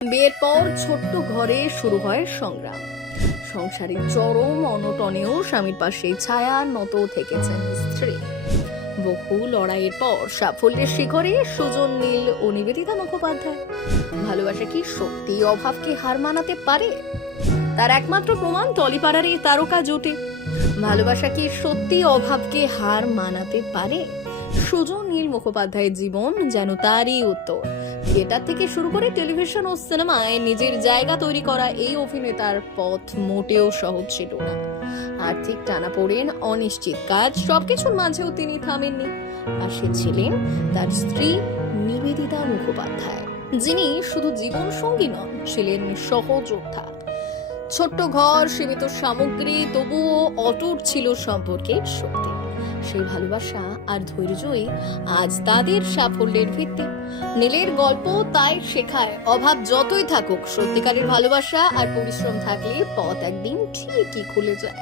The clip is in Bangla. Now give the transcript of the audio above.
বিয়ের পর ছোট্ট ঘরে শুরু হয় সংগ্রাম। সংসারের চরম অনটনেও স্বামীর পাশে ছায়ার মতো থেকেছেন স্ত্রী। বহু লড়াইয়ের পর সাফল্যের শিখরে সুজন নীল ও নিবেদিতা মুখোপাধ্যায়। ভালোবাসা কি সত্যি অভাবকে হার মানাতে পারে? তার একমাত্র প্রমাণ টলিপাড়ার এই তারকা জুটি। ভালোবাসা কি সত্যি অভাবকে হার মানাতে পারে? সুজন নীল মুখোপাধ্যায়ের জীবন যেন তারই উত্তর। থিয়েটার থেকে শুরু করে টেলিভিশন ও সিনেমায় নিজের জায়গা তৈরি করা এই অভিনেতার পথ মোটেও সহজ ছিল না। আর্থিক টানাপোড়েন, অনিশ্চিত কাজ, সবকিছুর মাঝেও তিনি থামেননি। পাশে ছিলেন তার স্ত্রী নিবেদিতা মুখোপাধ্যায়, যিনি শুধু জীবন সঙ্গী নন, ছিলেন সহযোদ্ধা। ছোট্ট ঘর, সীমিত সামগ্রী, তবুও অটুট ছিল সম্পর্কের শক্তি। সেই ভালোবাসা আর ধৈর্যই আজ তাদের সাফল্যের ভিত্তি। নীলের গল্প তাই শেখায়, অভাব যতই থাকুক, সত্যিকারের ভালোবাসা আর পরিশ্রম থাকলে পথ একদিন ঠিকই খুলে যায়।